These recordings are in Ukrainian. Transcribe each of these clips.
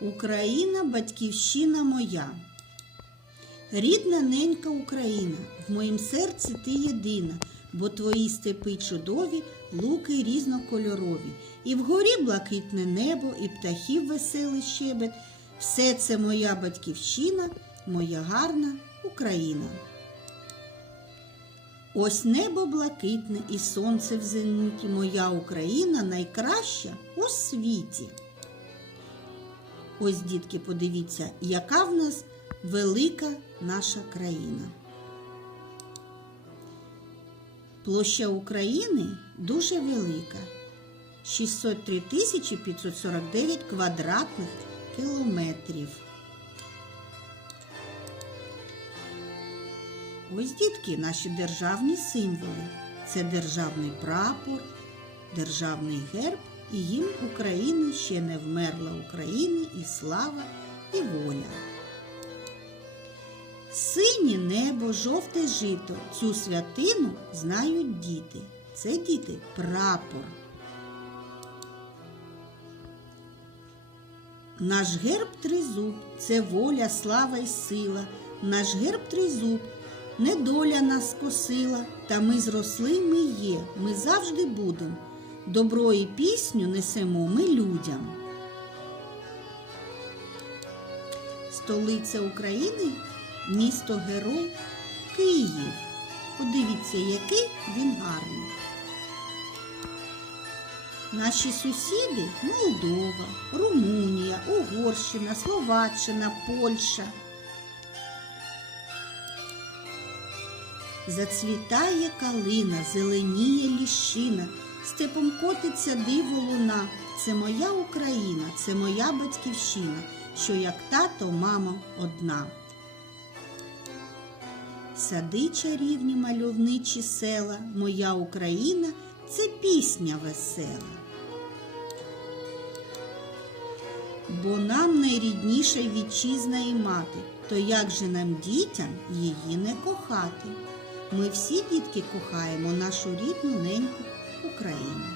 Україна, батьківщина моя. Рідна ненька Україна, в моїм серці ти єдина, бо твої степи чудові, луки різнокольорові, і вгорі блакитне небо, і птахів веселий щебет. Все це моя батьківщина, моя гарна Україна. Ось небо блакитне і сонце в зеніті, моя Україна найкраща у світі. Ось, дітки, подивіться, яка в нас велика наша країна. Площа України дуже велика. 603 тисячі 549 квадратних кілометрів. Ось, дітки, наші державні символи. Це державний прапор, державний герб і гімн України ще не вмерла України і слава, і воля. Синє небо, жовте жито. Цю святину знають діти. Це діти прапор. Наш герб тризуб це воля, слава й сила. Наш герб тризуб недоля нас скосила, та ми зросли, ми є, ми завжди будем. Добро і пісню несемо ми людям. Столиця України місто Герой Київ. Подивіться, який він гарний. Наші сусіди Молдова, Румунія, Угорщина, Словаччина, Польща. Зацвітає калина, зеленіє ліщина, степом котиться диво луна. Це моя Україна, це моя батьківщина, що як тато, мама одна. Сади чарівні, мальовничі села, моя Україна це пісня весела. Бо нам найрідніша вітчизна і мати, то як же нам дітям її не кохати? Ми всі дітки кохаємо нашу рідну неньку Україну.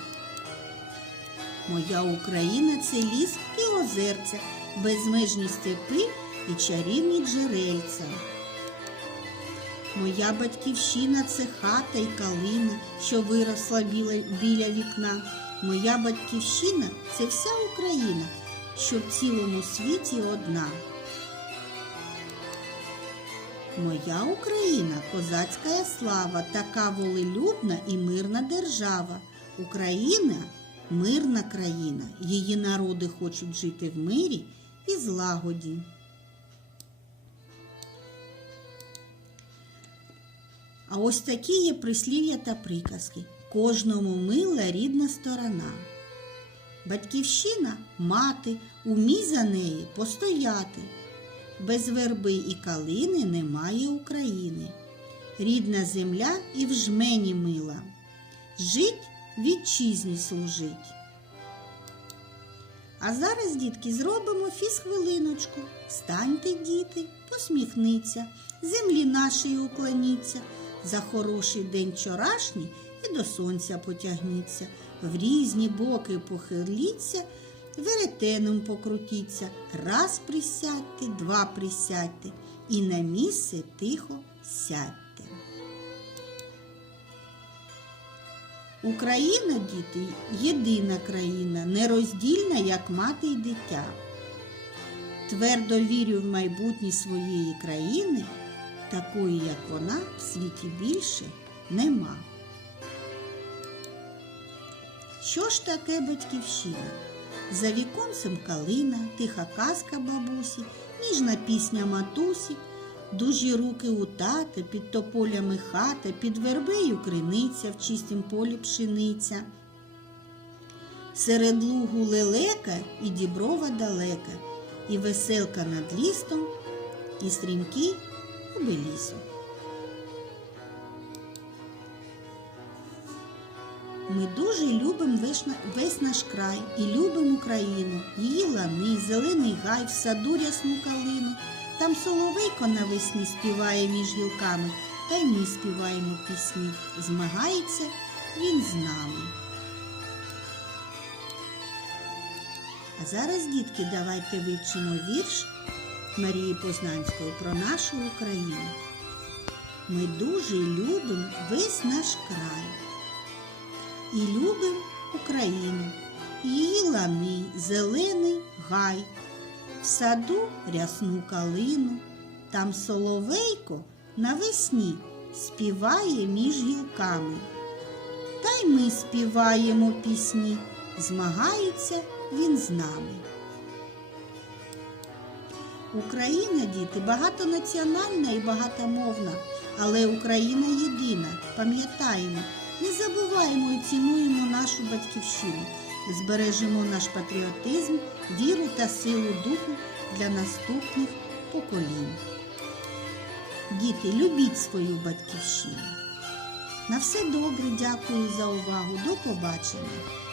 Моя Україна це ліс і озерця, безмежні степи і чарівні джерельця. Моя батьківщина це хата й калина, що виросла біля, біля вікна. Моя батьківщина це вся Україна, що в цілому світі одна. Моя Україна козацька слава, така волелюбна і мирна держава. Україна мирна країна, її народи хочуть жити в мирі і злагоді. А ось такі є прислів'я та приказки. Кожному мила рідна сторона. Батьківщина мати, умій за неї постояти. Без верби і калини немає України. Рідна земля і в жмені мила. Жить вітчизні служить. А зараз, дітки, зробимо фізхвилиночку. Станьте, діти, посміхніться, землі нашої уклоніться. За хороший день вчорашній і до сонця потягніться, в різні боки похиліться, веретеном покрутіться, раз присядьте, два присядьте і на місце тихо сядьте. Україна, діти, єдина країна, нероздільна, як мати й дитя. Твердо вірю в майбутнє своєї країни, такої, як вона, в світі більше нема. Що ж таке батьківщина? За віконцем калина, тиха казка бабусі, ніжна пісня матусі, дужі руки у тата, під тополями хата, під вербею криниця, в чистім полі пшениця. Серед лугу лелека і діброва далека, і веселка над лістом, і стрімкі обелісу. Ми дуже любимо весь, наш край і любимо Україну, її лани, зелений гай, в саду рясну калину. Там соловейко навесні співає між гілками, та й ми співаємо пісні. Змагається він з нами. А зараз, дітки, давайте вивчимо вірш Марії Познанської про нашу Україну. Ми дуже любимо весь наш край і любимо Україну, її лани, зелений гай, в саду рясну калину, там соловейко навесні співає між гілками. Та й ми співаємо пісні, змагається він з нами. Україна, діти, багатонаціональна і багатомовна, але Україна єдина. Пам'ятаємо, не забуваємо і цінуємо нашу батьківщину, збережемо наш патріотизм, віру та силу духу для наступних поколінь. Діти, любіть свою батьківщину. На все добре, дякую за увагу. До побачення.